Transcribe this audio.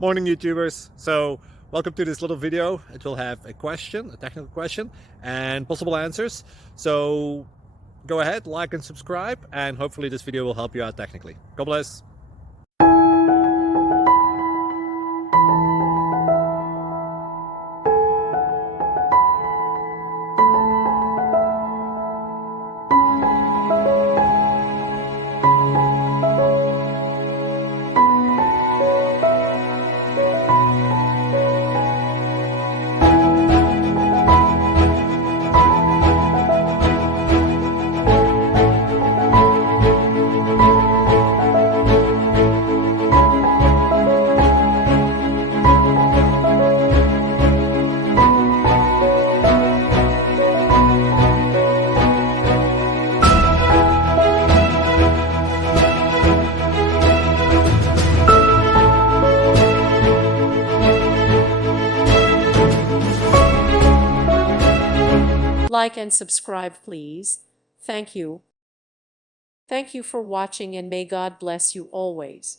Morning, YouTubers. So welcome to this little video. It will have a question, a technical question, and possible answers. So go ahead, like and subscribe, and hopefully this video will help you out technically. God bless. Like and subscribe, please. Thank you. Thank you for watching, and may God bless you always.